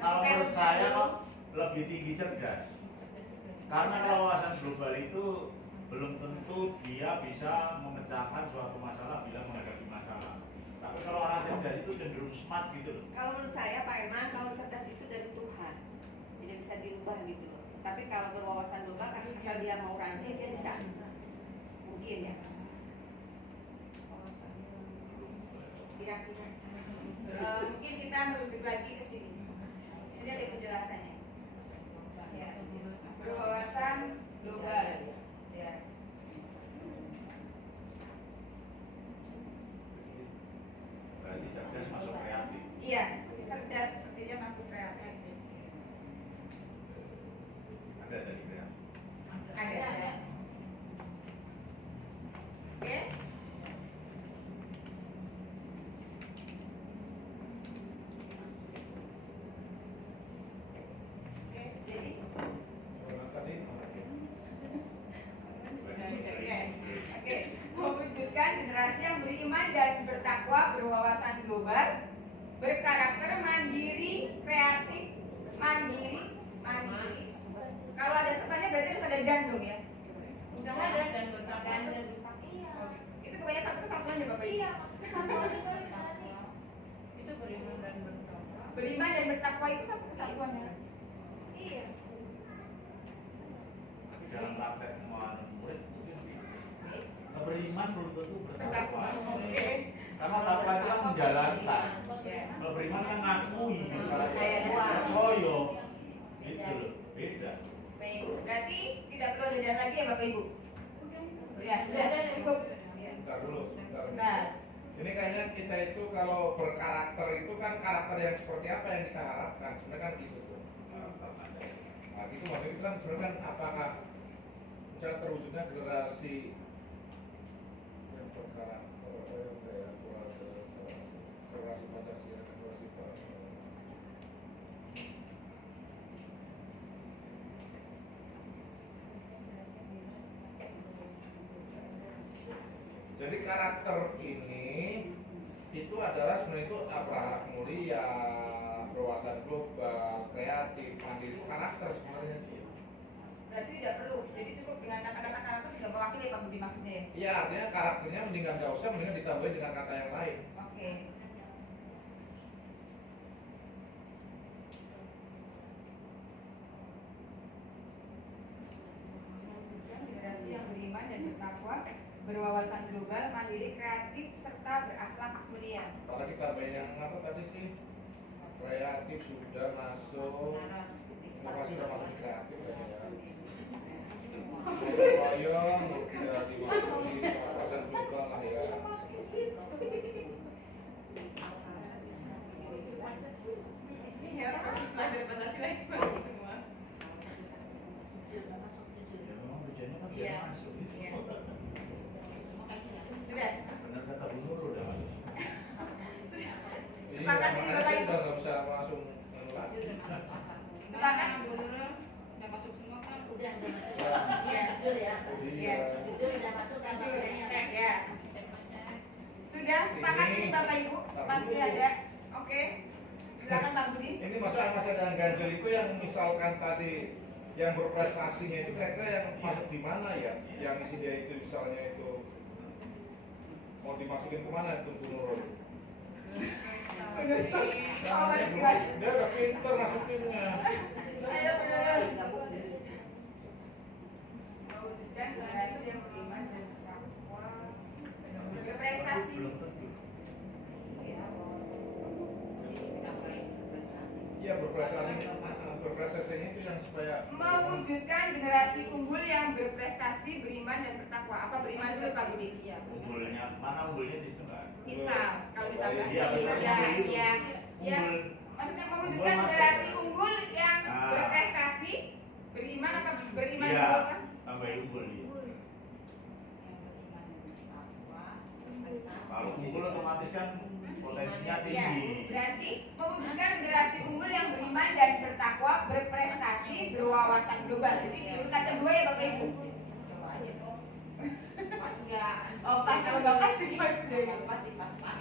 Kalau menurut saya, kok lebih tinggi cerdas. Karena kalau wawasan global itu belum tentu dia bisa memecahkan suatu masalah bila menghadapi masalah. Tapi kalau orang cerdas itu cenderung smart gitu loh. Kalau menurut saya Pak Eman, kalau cerdas itu dari Tuhan, tidak bisa dirubah gitu loh. Tapi kalau berwawasan global kan asal dia mau rajin dia bisa. Mungkin ya. Kira-kira. Mungkin kita merujuk lagi ke sini. Di sini ada penjelasannya. Ya. Berwawasan global. Ya. Berarti cerdas masuk kreatif. Iya, cerdas sepertinya masuk kreatif. Ada tadi kreatif. Ada. Oke. Oke, jadi Tadi. Oke, mewujudkan generasi yang beriman dan bertakwa, berwawasan global, berkarakter mandiri, kreatif, mandiri. Kalau ada sertanya berarti harus ada dan dong ya. Udah ada dan bertakwa. Iya. Itu pokoknya satu kesatuan ya Bapak Ibu. Iya, maksudnya satu aja kali tadi. Itu beriman dan bertakwa. Beriman dan bertakwa itu satu kesatuan ya. Iya. Tapi dalam praktek mengalami murid mungkin beriman belum tentu bertakwa. Oke. Karena takwa itu kan menjalankan. Ya. Kalau beriman kan ngakui misalnya Percaya doang. percaya. Gitu loh, beda. Baik, berarti tidak perlu ada dan lagi ya Bapak Ibu. Ya, sudah cukup. Bentar dulu, bentar. Nah, Ini kayaknya kita itu kalau berkarakter itu kan karakter yang seperti apa yang kita harapkan, sebenarnya kan gitu tuh. Nah, itu maksudnya itu kan sebenarnya kan apakah misalnya terwujudnya generasi yang berkarakter generasi Pancasila, generasi jadi karakter ini itu adalah sebenarnya itu akhlak mulia, berwawasan global, kreatif, mandiri, itu karakter sebenarnya. Berarti tidak perlu, jadi cukup dengan kata-kata karakter sudah mewakili Pak Budi maksudnya ya? Iya, artinya karakternya mendingan nggak usah, mendingan ditambahin dengan kata yang lain. Oke. Generasi yang beriman dan bertakwa, berwawasan global, mandiri, kreatif, serta berakhlak mulia. Kalau kita banyak apa tadi sih? Kreatif sudah masuk, inovasi sudah masuk di kreatif ya. Royong, udah dimasuki wawasan global lah ya. Ini ya, belajar Pancasila itu masuk semua. Ya memang tujuannya kan Iya. biar masuk gitu. Iya. Sudah. Benar kata Bu Nurul udah masuk. Jadi Sepakat ini makanya Bapak saya Ibu? udah nggak bisa langsung lagi. Sepakat? Udah masuk semua kan? Udah masuk. Iya. Jujur ya. Iya. Jujur udah masuk kan makanya. Ya. Sudah sepakat ini Bapak Ibu? Masih ada? Oke. Silakan Pak Budi. Ini masih ada yang ganjil itu yang misalkan tadi yang berprestasinya itu kira-kira yang masuk di mana ya? Yang isi dia itu misalnya itu mau dimasukin kemana itu Bu Nurul? Dia udah pinter masukinnya. Ayo benar. Mewujudkan generasi yang beriman dan bertakwa, berprestasi. Belum tentu. Iya berprestasinya itu yang supaya Mewujudkan generasi unggul yang berprestasi, beriman dan bertakwa. Apa beriman dulu Pak Budi? Unggulnya mana unggulnya di situ kan? Misal kalau ditambah Iya, betul. ya, Unggul itu. ya, ya. Unggul. Maksudnya mewujudkan Unggul masuk. generasi unggul yang Nah. berprestasi, beriman apa beriman Iya, dulu apa? tambah unggul ya. Kalau unggul otomatis kan potensinya Ya, tinggi. berarti mewujudkan generasi unggul yang beriman dan bertakwa, berprestasi, berwawasan global. Jadi urutan kedua ya Bapak Ibu. Pas enggak? Oh pas, kalau nggak pas gimana? Pasti pas.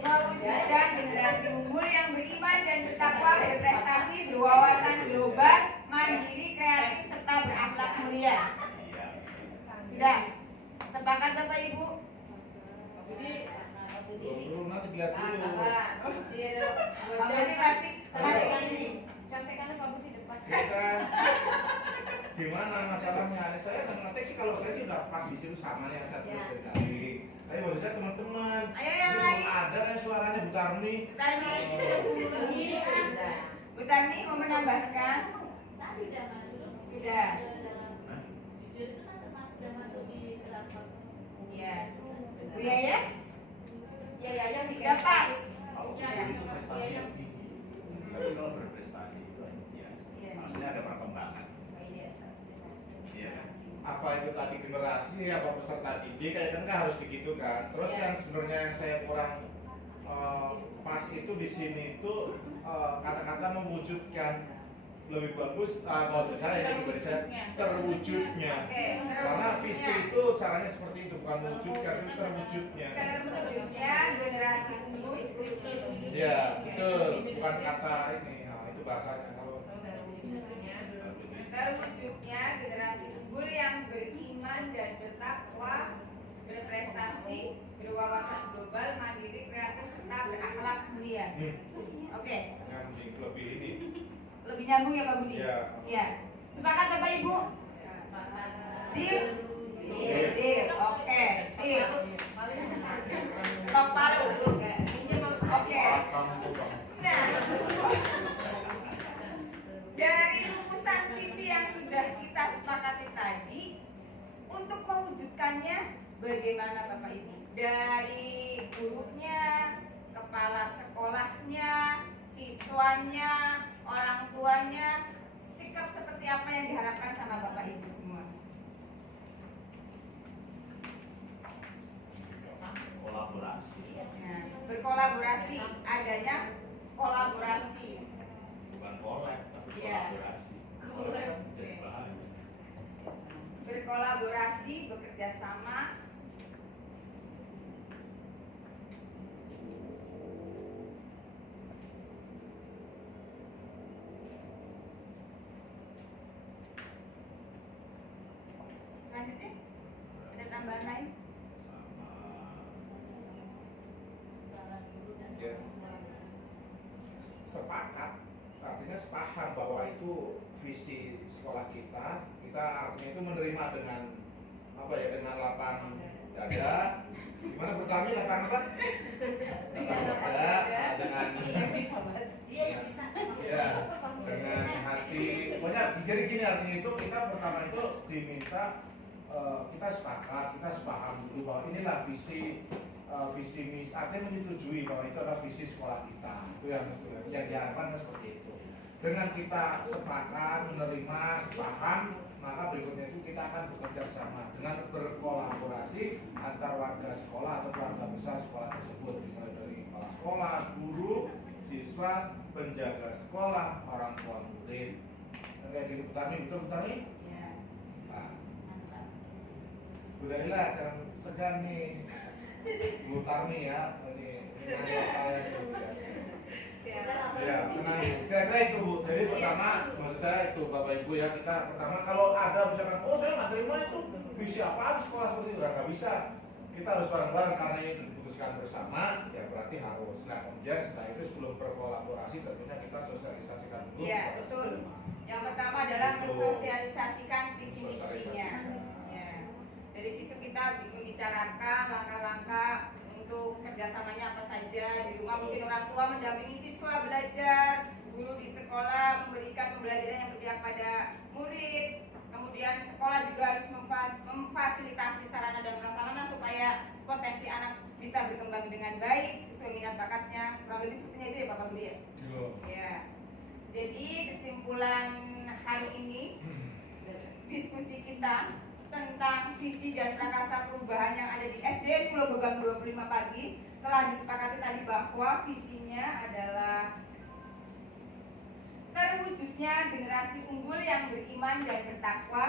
Mewujudkan generasi unggul yang beriman dan bertakwa, berprestasi, berwawasan global, mandiri, kreatif, serta berakhlak mulia. Iya. Sudah? Sepakat Bapak Ibu? belum nanti dilihat dulu. Pak Budi masih yang ini. Contekannya Pak Budi depan. Ya kan? Gimana masalahnya? Saya ngetik sih kalau saya sih udah pas di situ sama yang saya tulis dari tadi. Tapi maksud saya teman-teman. Ayo yang ini lain. belum ada kan suaranya Bu Tarmi. Bu Tarmi. Iya. Bu Tarmi mau menambahkan? Tadi udah masuk. Sudah. Jujur itu kan udah masuk di rapat. Iya. Bu Yaya? Ya yang Sudah pas. Kalau Iya, unggul itu iya. prestasi yang tinggi. Tapi kalau berprestasi itu ya, Iya. maksudnya ada perkembangan. Iya kan? Apa itu tadi generasi apa peserta didik kayak kan harus begitu kan. Terus Iya. yang sebenarnya yang saya kurang pas itu di sini itu kata-kata mewujudkan lebih bagus maksud saya ini pribadi saya terwujudnya. Oke, Karena visi terwujudnya. itu caranya seperti itu bukan mewujudkan itu terwujudnya. Terwujudnya generasi unggul. Ya betul bukan kata ini itu bahasanya kalau Terwujudnya generasi unggul yang beriman dan bertakwa, berprestasi, berwawasan global, mandiri, kreatif, serta berakhlak mulia. Oke, yang lebih ini. lebih nyambung ya Pak Budi? Ya. Ya. Sepakat Bapak Ibu? Deal? Deal. Oke. Deal. Tok palu. Oke. Nah, dari rumusan visi yang sudah kita sepakati tadi, untuk mewujudkannya bagaimana Bapak Ibu? Dari gurunya, kepala sekolahnya, siswanya, orang tuanya, sikap seperti apa yang diharapkan sama Bapak Ibu semua? Kolaborasi. Nah, berkolaborasi, adanya kolaborasi. Bukan kolek, tapi Iya. kolaborasi. Kolek jadi bahaya. Berkolaborasi, bekerja sama. Selanjutnya, ada tambahan lain? Ya. Sepakat, artinya sepaham bahwa itu visi sekolah kita artinya itu menerima dengan apa ya, dengan lapang dada. Gimana pertama lapang apa? Lapang dada, dengan Iya yang bisa. ya, dengan hati. Pokoknya jadi gini, artinya itu kita pertama itu diminta kita sepakat, kita sepaham dulu bahwa inilah visi misi, artinya menyetujui bahwa itu adalah visi sekolah kita. Itu yang diharapkan seperti itu. Dengan kita sepakat, menerima, sepaham, maka berikutnya itu kita akan bekerja sama dengan berkolaborasi antar warga sekolah atau keluarga besar sekolah tersebut, misalnya dari kepala sekolah, guru, siswa, penjaga sekolah, orang tua murid. Kayak gitu, Utami, betul Utami? Ya. Nah, budaylah, jangan segan nih. Bu Tarmi ya, ini saya itu ya. Ya, tenang. Kira-kira itu Bu. Jadi pertama, maksud saya itu Bapak Ibu ya, kita pertama kalau ada misalkan, oh saya nggak terima itu visi apa di sekolah seperti itu, nggak bisa. Kita harus bareng-bareng karena ini diputuskan bersama, ya berarti harus. Nah kemudian setelah itu sebelum berkolaborasi tentunya kita sosialisasikan dulu. Iya, kepada betul. semua. Yang pertama adalah Itu. mensosialisasikan visi misinya. Sosialisasikan. Ya. Dari situ kita membicarakan langkah-langkah untuk kerjasamanya apa saja. Di rumah mungkin orang tua mendampingi siswa belajar, guru di sekolah memberikan pembelajaran yang berpihak pada murid. Kemudian sekolah juga harus memfasilitasi sarana dan prasarana supaya potensi anak bisa berkembang dengan baik sesuai minat bakatnya. Kurang lebih sepertinya itu ya Bapak Guru ya. Ya. Jadi kesimpulan hari ini diskusi kita tentang visi dan prakarsa perubahan yang ada di SDN Pulau Gebang 25 pagi telah disepakati tadi bahwa visinya adalah terwujudnya generasi unggul yang beriman dan bertakwa,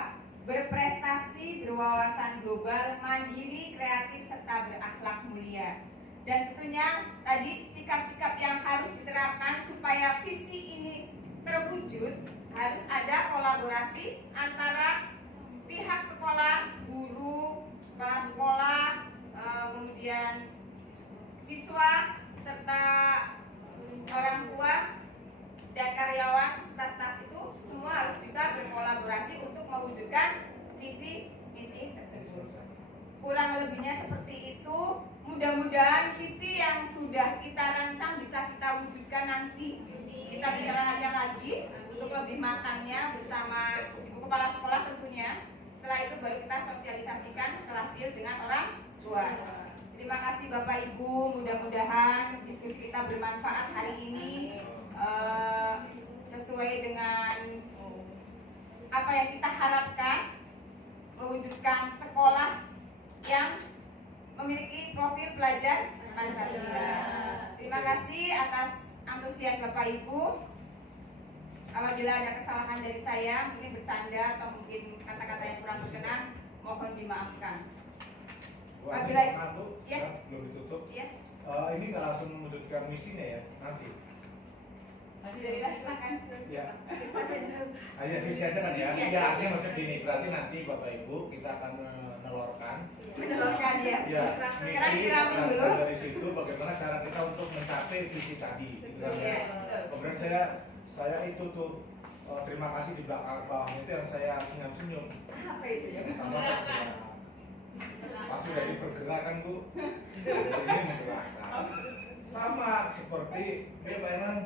berprestasi, berwawasan global, mandiri, kreatif, serta berakhlak mulia. Dan tentunya tadi sikap-sikap yang harus diterapkan supaya visi ini terwujud harus ada kolaborasi antara pihak sekolah, guru, kepala sekolah, kemudian siswa, serta orang tua dan karyawan, staf-staf itu semua harus bisa berkolaborasi untuk mewujudkan visi misi tersebut. Kurang lebihnya seperti itu. Mudah-mudahan visi yang sudah kita rancang bisa kita wujudkan nanti. Kita bicarakan lagi untuk lebih matangnya bersama Ibu Kepala Sekolah tentunya. Setelah itu baru kita sosialisasikan setelah deal dengan orang tua. Terima kasih Bapak Ibu, mudah-mudahan diskusi kita bermanfaat hari ini sesuai dengan apa yang kita harapkan, mewujudkan sekolah yang memiliki profil pelajar Pancasila. Terima kasih atas antusias Bapak Ibu. Apabila ada kesalahan dari saya, mungkin bercanda atau mungkin kata-kata yang kurang berkenan, mohon dimaafkan. Apabila ya, belum ditutup. ya, Ini nggak langsung mewujudkan misinya ya nanti. Alhamdulillah, silakan. Ya. Hanya visi aja kan ya. Visi Ya, aja. artinya maksud gini, berarti nanti Bapak Ibu kita akan menelurkan. Menelurkan ya. Ya, Sekarang misi istirahat dulu. berdasarkan dari situ bagaimana cara kita untuk mencapai visi tadi. Gitu kan, Iya, ya. betul. Kemudian saya itu tuh terima kasih di belakang bawahnya itu yang saya senyum-senyum. Apa itu ya? Pergerakan. Pas sudah di pergerakan Bu, ini menggerakkan. Sama seperti ya Pak Eman.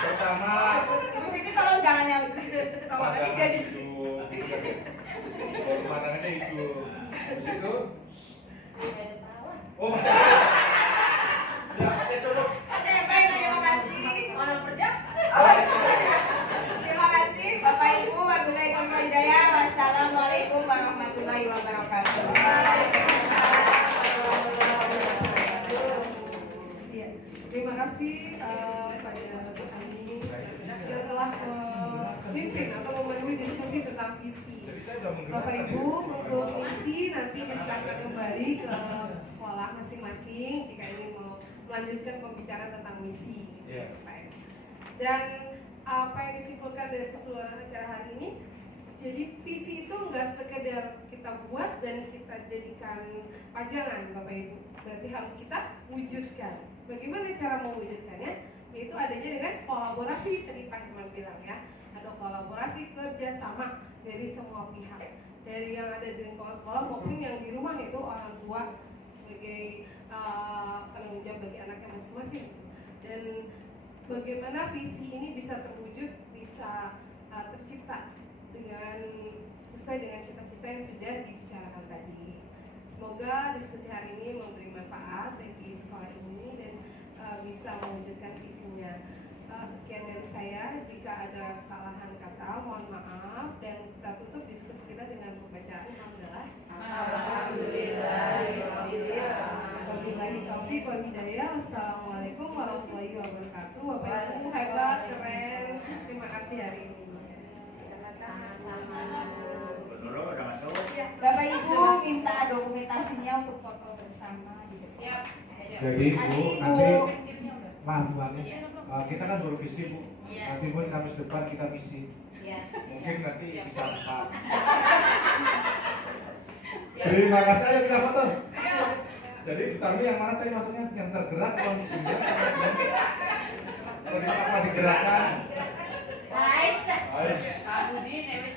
Pertama Bu Siti tolong jangan yang kalau pada nanti jadi itu situ. Ada perawan. Oh, masih. Ya, oke cukup. Oke, baik, terima kasih. Orang kerja. Terima kasih Bapak Ibu, wabillahi taufiq wal hidayah. Wassalamualaikum warahmatullahi wabarakatuh. Iya, terima kasih pada kami yang telah memimpin atau memenuhi diskusi tentang visi. Jadi saya udah Bapak Ibu, untuk misi nanti diserahkan kembali ke sekolah masing-masing jika ingin mau melanjutkan pembicaraan tentang misi. Iya. Dan apa yang disimpulkan dari keseluruhan acara hari ini, jadi visi itu nggak sekedar kita buat dan kita jadikan pajangan, Bapak Ibu. Berarti harus kita wujudkan. Bagaimana cara mewujudkannya? Yaitu adanya dengan kolaborasi, tadi Pak Herman bilang ya. Ada kolaborasi kerjasama dari semua pihak, dari yang ada di lingkungan sekolah maupun yang di rumah, yaitu orang tua sebagai penanggung jawab bagi anaknya masing-masing. Dan bagaimana visi ini bisa terwujud, bisa tercipta dengan sesuai dengan cita-cita yang sudah dibicarakan tadi. Semoga diskusi hari ini memberi manfaat bagi sekolah ini dan bisa mewujudkan visinya. Sekian dari saya. Jika ada kesalahan kata, mohon maaf, dan kita tutup diskusi kita dengan pembacaan hamdalah. Wabillahi taufiq wal hidayah. Wassalamualaikum warahmatullahi wabarakatuh. Bapak Ibu hebat, keren. Terima kasih hari ini. Menurut udah masuk. Bapak Ibu minta dokumentasinya untuk foto bersama di depan. Siap. Jadi Bu, Kasih, Bu. nanti maaf kita kan baru visi Bu. Iya. Nanti Bu Kamis depan kita misi. Iya. Mungkin nanti bisa empat. Terima kasih, ayo kita foto. Jadi Butarmi yang mana tadi maksudnya? Yang tergerak atau yang tidak? Kalau apa digerakkan? Guys. Guys. Pak Budi, Newit